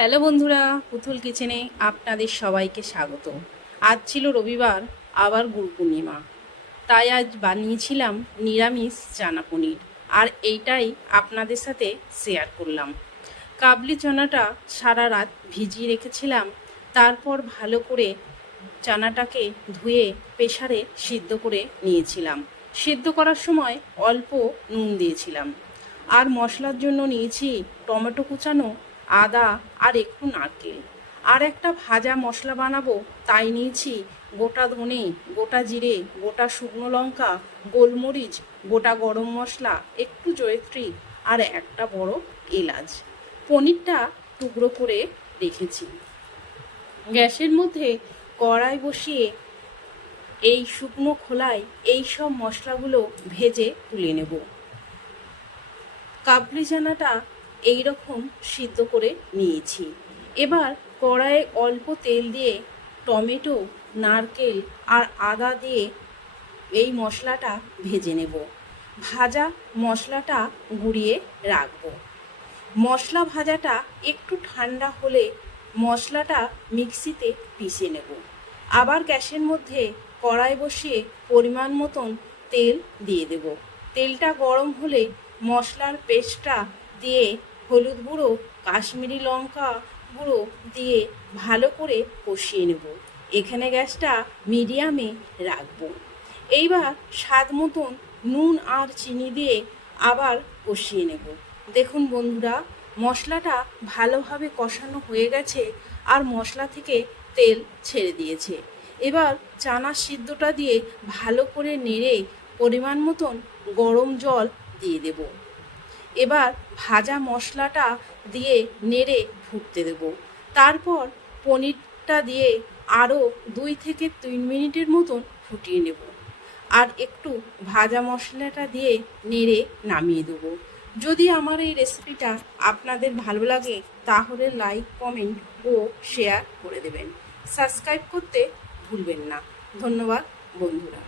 Hello বন্ধুরা, পুতুল কিচেনে আপনাদের সবাইকে স্বাগত। আজ ছিল রবিবার, আবার গুরু পূর্ণিমা, তাই আজ বানিয়েছিলাম নিরামিষ চানা পনির, আর এইটাই আপনাদের সাথে শেয়ার করলাম। কাবলি চানাটা সারা রাত ভিজিয়ে রেখেছিলাম, তারপর ভালো করে চানাটাকে ধুয়ে প্রেসারে সিদ্ধ করে নিয়েছিলাম। সিদ্ধ করার সময় অল্প নুন দিয়েছিলাম। আর মশলার জন্য নিয়েছি টমেটো কুচানো, আদা আর একটু নারকেল। আর একটা ভাজা মশলা বানাবো, তাই নিয়েছি গোটা ধনে, গোটা জিরে, গোটা শুকনো লঙ্কা, গোলমরিচ, গোটা গরম মশলা, একটু জয়িত্রী আর একটা বড় এলাচ। পনিরটা টুকরো করে রেখেছি। গ্যাসের মধ্যে কড়াই বসিয়ে এই শুকনো খোলায় এই সব মশলাগুলো ভেজে তুলে নেব। কাবলি চানাটা এইরকম সিদ্ধ করে নিয়েছি। এবার কড়াইয়ে অল্প তেল দিয়ে টমেটো, নারকেল আর আদা দিয়ে এই মশলাটা ভেজে নেব। ভাজা মশলাটা গুঁড়িয়ে রাখব। মশলা ভাজাটা একটু ঠান্ডা হলে মশলাটা মিক্সিতে পিষে নেব। আবার গ্যাসের মধ্যে কড়াই বসিয়ে পরিমাণ মতন তেল দিয়ে দেব। তেলটা গরম হলে মশলার পেস্টটা দিয়ে হলুদ গুঁড়ো, কাশ্মীরি লঙ্কা গুঁড়ো দিয়ে ভালো করে কষিয়ে নেব। এখানে গ্যাসটা মিডিয়ামে রাখব। এইবার স্বাদ মতন নুন আর চিনি দিয়ে আবার কষিয়ে নেব। দেখুন বন্ধুরা, মশলাটা ভালোভাবে কষানো হয়ে গেছে আর মশলা থেকে তেল ছেড়ে দিয়েছে। এবার চানা সিদ্ধটা দিয়ে ভালো করে নেড়ে পরিমাণ মতন গরম জল দিয়ে দেব। এবার ভাজা মশলাটা দিয়ে নেড়ে ফুটতে দেব। তারপর পনিরটা দিয়ে আরও 2 থেকে 3 মিনিটের মতন ফুটিয়ে নেব। আর একটু ভাজা মশলাটা দিয়ে নেড়ে নামিয়ে দেবো। যদি আমার এই রেসিপিটা আপনাদের ভালো লাগে তাহলে লাইক, কমেন্ট ও শেয়ার করে দেবেন। সাবস্ক্রাইব করতে ভুলবেন না। ধন্যবাদ বন্ধুরা।